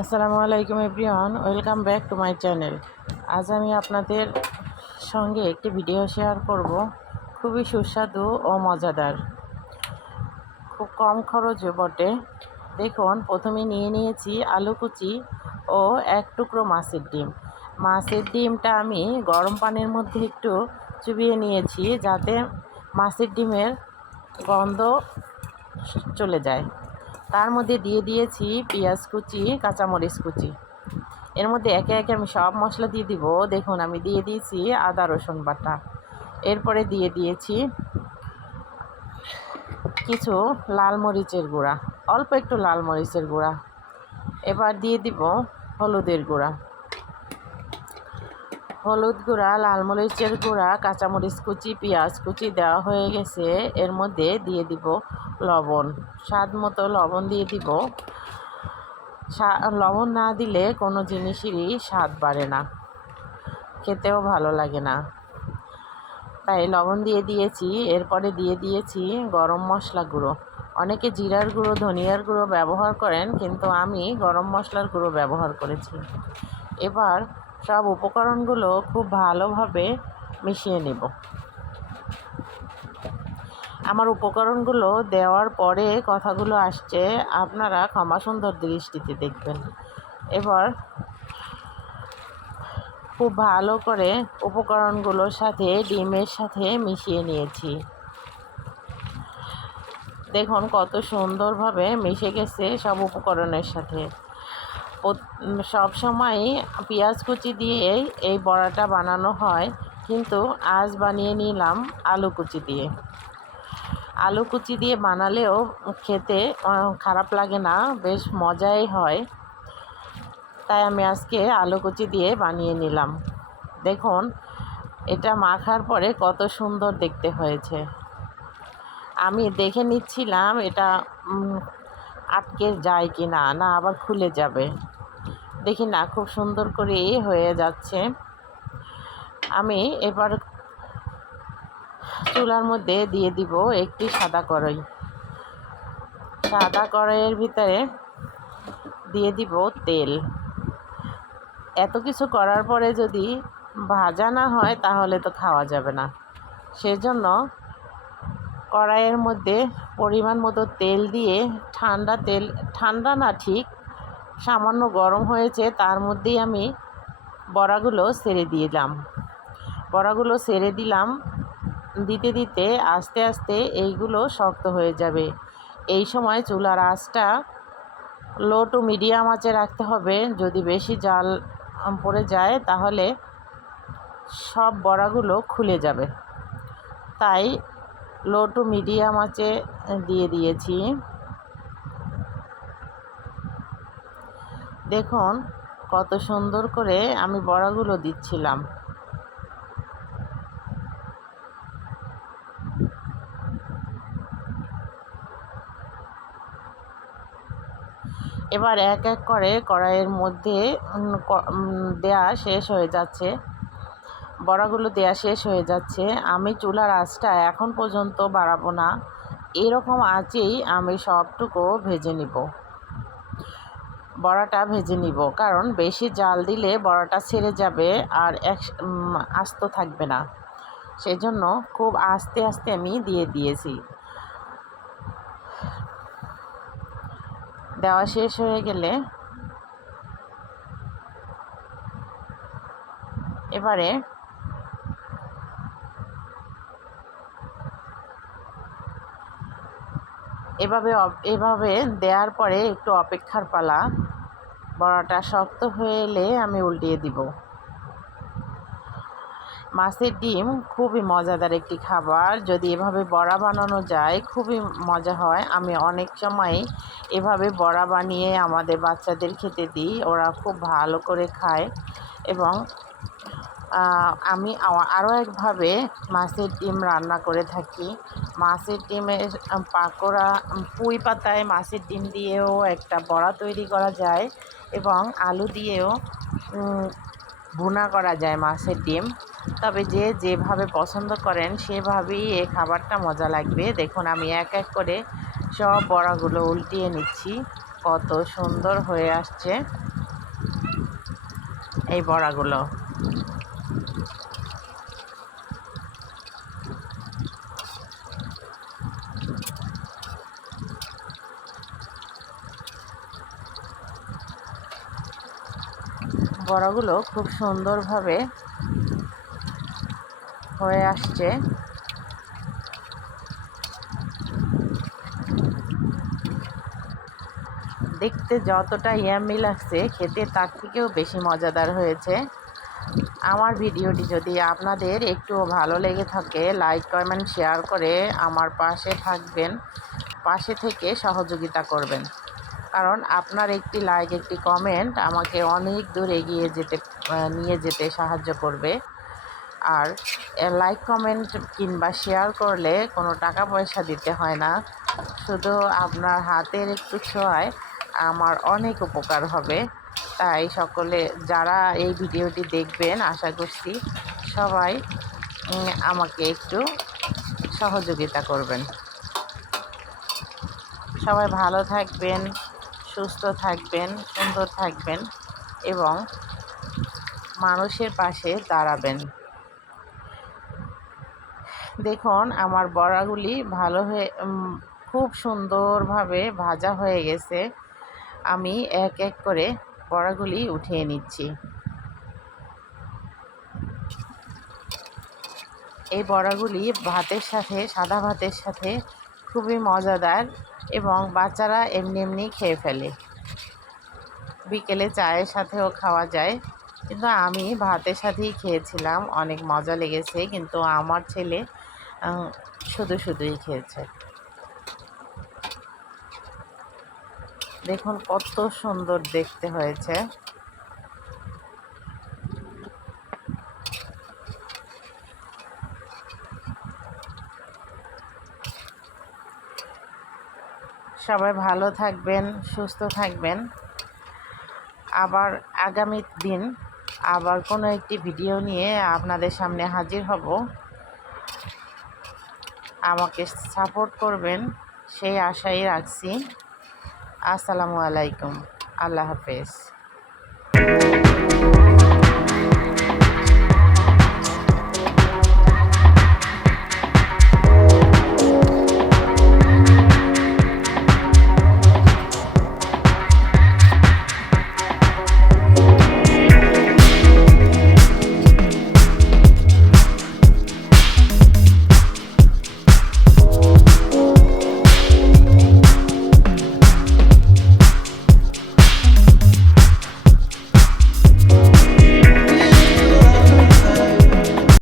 আসসালামু আলাইকুম everyone, welcome back to my channel. আজ আমি আপনাদের সঙ্গে একটি ভিডিও শেয়ার করব, খুবই সুস্বাদু ও মজাদার, খুব কম খরচে বটে। দেখুন, প্রথমে নিয়ে নিয়েছি আলু কুচি ও এক টুকরো মাছের ডিম। মাছের ডিমটা আমি গরম পানির মধ্যে একটু চুবিয়ে নিয়েছি, যাতে মাছের ডিমের গন্ধ চলে যায়। তার মধ্যে দিয়ে দিয়েছি পেঁয়াজ কুচি, কাঁচামরিচ কুচি। এর মধ্যে একে একে আমি সব মশলা দিয়ে দিব। দেখুন, আমি দিয়ে দিয়েছি আদা রসুন বাটা। এরপরে দিয়ে দিয়েছি কিছু লাল মরিচের গুঁড়া, অল্প একটু লাল মরিচের গুঁড়া। এবার দিয়ে দিব হলুদের গুঁড়া, হলুদ গুঁড়া, লাল মরিচের গুঁড়া, কাঁচামরিচ কুচি, পেঁয়াজ কুচি দেওয়া হয়ে গেছে। এর মধ্যে দিয়ে দিব লবণ, স্বাদ মতো লবণ দিয়ে দিব। লবণ না দিলে কোনো জিনিসেরই স্বাদ বাড়ে না, খেতেও ভালো লাগে না, তাই লবণ দিয়ে দিয়েছি। এরপরে দিয়ে দিয়েছি গরম মশলা গুঁড়ো। অনেকে জিরার গুঁড়ো, ধনিয়ার গুঁড়ো ব্যবহার করেন, কিন্তু আমি গরম মশলার গুঁড়ো ব্যবহার করেছি। এবার সব উপকরণগুলো খুব ভালোভাবে মিশিয়ে নেব। আমার উপকরণগুলো দেওয়ার পরে কথাগুলো আসছে, আপনারা ক্ষমা সুন্দর দৃষ্টিতে দেখবেন। এবার খুব ভালো করে উপকরণগুলোর সাথে ডিমের সাথে মিশিয়ে নিয়েছি। দেখুন কত সুন্দরভাবে মিশে গেছে সব উপকরণের সাথে। সব সময় পেঁয়াজ কুচি দিয়ে এই বড়াটা বানানো হয়, কিন্তু আজ বানিয়ে নিলাম আলু কুচি দিয়ে। আলু কুচি দিয়ে বানালেও খেতে খারাপ লাগে না, বেশ মজাই হয়। তাই আমি আজকে আলু কুচি দিয়ে বানিয়ে নিলাম। দেখুন, এটা মাখার পরে কত সুন্দর দেখতে হয়েছে। আমি দেখে নিচ্ছিলাম এটা আটকে যায় কি না, না আবার খুলে যাবে। দেখি না, খুব সুন্দর করে হয়ে যাচ্ছে। আমি এবার চুলার মধ্যে দিয়ে দিব একটি সাদা কড়াই। সাদা কড়াইয়ের ভিতরে দিয়ে দিব তেল। এত কিছু করার পরে যদি ভাজা না হয় তাহলে তো খাওয়া যাবে না। সেজন্য কড়াইয়ের মধ্যে পরিমাণ মতো তেল দিয়ে, ঠান্ডা না ঠিক, সামান্য গরম হয়েছে, তার মধ্যেই আমি বড়াগুলো ছেড়ে দিলাম। দিতে দিতে আস্তে আস্তে এইগুলো শক্ত হয়ে যাবে। এই সময় চুলার আঁচটা লো টু মিডিয়াম আঁচে রাখতে হবে। যদি বেশি জাল পড়ে যায় তাহলে সব বড়াগুলো খুলে যাবে, তাই লো টু মিডিয়াম আঁচে দিয়ে দিয়েছি। দেখুন কত সুন্দর করে আমি বড়াগুলো দিচ্ছিলাম। এবার এক এক করে কড়াইয়ের মধ্যে দেয়া শেষ হয়ে যাচ্ছে, বড়াগুলো দেয়া শেষ হয়ে যাচ্ছে। আমি চুলার আঁচটা এখন পর্যন্ত বাড়াবো না, এরকম আঁচেই আমি সবটুকু বড়াটা ভেজে নিব। কারণ বেশি জাল দিলে বড়াটা ছেড়ে যাবে আর আস্ত থাকবে না। সেজন্য খুব আস্তে আস্তে আমি দিয়ে দিয়েছি। দেওয়া শেষ হয়ে গেলে এবারে এভাবে দেওয়ার পরে একটু অপেক্ষার পালা। বড়াটা শক্ত হয়ে এলে আমি উল্টিয়ে দিব। মাছের ডিম খুবই মজাদার একটি খাবার। যদি এভাবে বড়া বানানো যায় খুবই মজা হয়। আমি অনেক সময় এভাবে বড়া বানিয়ে আমাদের বাচ্চাদের খেতে দিই, ওরা খুব ভালো করে খায়। এবং আমি আরও একভাবে মাছের ডিম রান্না করে থাকি। মাছের ডিমের পাকোড়া, পুঁই পাতায় মাছের ডিম দিয়েও একটা বড়া তৈরি করা যায়, এবং আলু দিয়েও ভুনা করা যায় মাছের ডিম। তবে যে যেভাবে পছন্দ করেন সেভাবেই এই খাবারটা মজা লাগবে। দেখুন, আমি এক এক করে সব বড়াগুলো উল্টিয়ে নিচ্ছি। কত সুন্দর হয়ে আসছে এই বড়াগুলো। বড়াগুলো খুব সুন্দরভাবে হয়ে আসছে। দেখতে যতটা ইয়াম্মি লাগছে, খেতে তার থেকেও বেশি মজাদার হয়েছে। আমার ভিডিওটি যদি আপনাদের একটু ভালো লেগে থাকে, লাইক কমেন্ট শেয়ার করে আমার পাশে থাকবেন, পাশে থেকে সহযোগিতা করবেন। কারণ আপনার একটি লাইক, একটি কমেন্ট আমাকে অনেক দূর এগিয়ে নিয়ে যেতে সাহায্য করবে। আর লাইক কমেন্ট কিংবা শেয়ার করলে কোনো টাকা পয়সা দিতে হয় না, শুধু আপনার হাতের একটু ছোঁয়ায় আমার অনেক উপকার হবে। তাই সকলে যারা এই ভিডিওটি দেখবেন, আশা করছি সবাই আমাকে একটু সহযোগিতা করবেন। সবাই ভালো থাকবেন, সুস্থ থাকবেন, সুন্দর থাকবেন এবং মানুষের পাশে দাঁড়াবেন। দেখুন আমার বড়াগুলি ভালো হয়ে খুব সুন্দরভাবে ভাজা হয়ে গেছে। আমি এক এক করে বড়াগুলি উঠিয়ে নিচ্ছি। এই বড়াগুলি ভাতের সাথে, সাদা ভাতের সাথে খুবই মজাদার এবং বাচ্চারা এমনি এমনি খেয়ে ফেলে। বিকেলে চায়ের সাথেও খাওয়া যায়, কিন্তু আমি ভাতের সাথেই খেয়েছিলাম, অনেক মজা লেগেছে। কিন্তু আমার ছেলে শুধুই খেয়েছে। দেখুন কত সুন্দর দেখতে হয়েছে। সবাই ভালো থাকবেন, সুস্থ থাকবেন। আবার আগামী দিন আবার কোনো একটি ভিডিও নিয়ে আপনাদের সামনে হাজির হব। আমাকে সাপোর্ট করবেন সেই আশাই রাখছি। আসসালামু আলাইকুম। আল্লাহ হাফেজ।